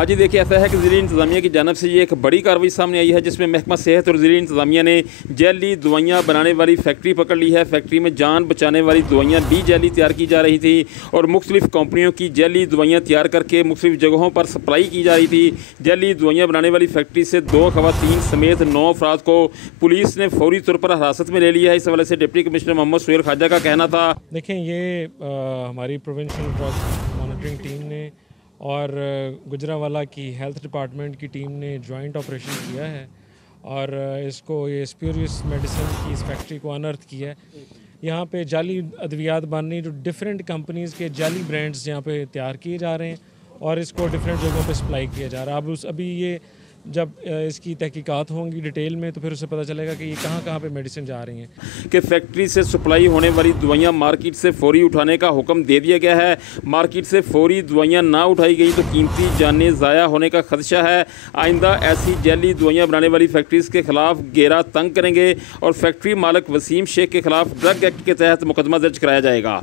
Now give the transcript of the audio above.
हाँ जी, देखिए ऐसा है कि ज़िली इंतज़ामिया की जानिब से ये एक बड़ी कार्रवाई सामने आई है, जिसमें महकमा सेहत और ज़िली इंतज़ामिया ने जैली दवाइयाँ बनाने वाली फैक्ट्री पकड़ ली है। फैक्ट्री में जान बचाने वाली दवाइयाँ भी जैली तैयार की जा रही थी और मुख्तलिफ़ कंपनियों की जैली दवाइयाँ तैयार करके मुख्तलिफ़ जगहों पर सप्लाई की जा रही थी। जैली दवाइयाँ बनाने वाली फैक्ट्री से 2 ख़वातीन समेत 9 अफराद को पुलिस ने फौरी तौर पर हिरासत में ले लिया है। इस हवाले से डिप्टी कमिश्नर मोहम्मद सुहेल ख्वाजा का कहना था, देखें ये हमारी प्रोविंशियल ड्रग मॉनिटरिंग टीम ने और गुजरांवाला की हेल्थ डिपार्टमेंट की टीम ने जॉइंट ऑपरेशन किया है और इसको ये स्प्यूरियस मेडिसिन की इस फैक्ट्री को अनर्थ किया है। यहाँ पे जाली अद्वियात बननी जो डिफरेंट कंपनीज़ के जाली ब्रांड्स यहाँ पे तैयार किए जा रहे हैं और इसको डिफरेंट जगहों पे सप्लाई किया जा रहा है। अभी ये जब इसकी तहकीकात होंगी डिटेल में तो फिर उसे पता चलेगा कि ये कहाँ पे मेडिसिन जा रही हैं। कि फैक्ट्री से सप्लाई होने वाली दवाइयाँ मार्केट से फौरी उठाने का हुक्म दे दिया गया है। मार्केट से फौरी दवाइयाँ ना उठाई गई तो कीमती जानें ज़ाया होने का खदशा है। आइंदा ऐसी जैली दवाइयाँ बनाने वाली फैक्ट्रीज़ के खिलाफ घेरा तंग करेंगे और फैक्ट्री मालिक वसीम शेख के खिलाफ ड्रग एक्ट के तहत मुकदमा दर्ज कराया जाएगा।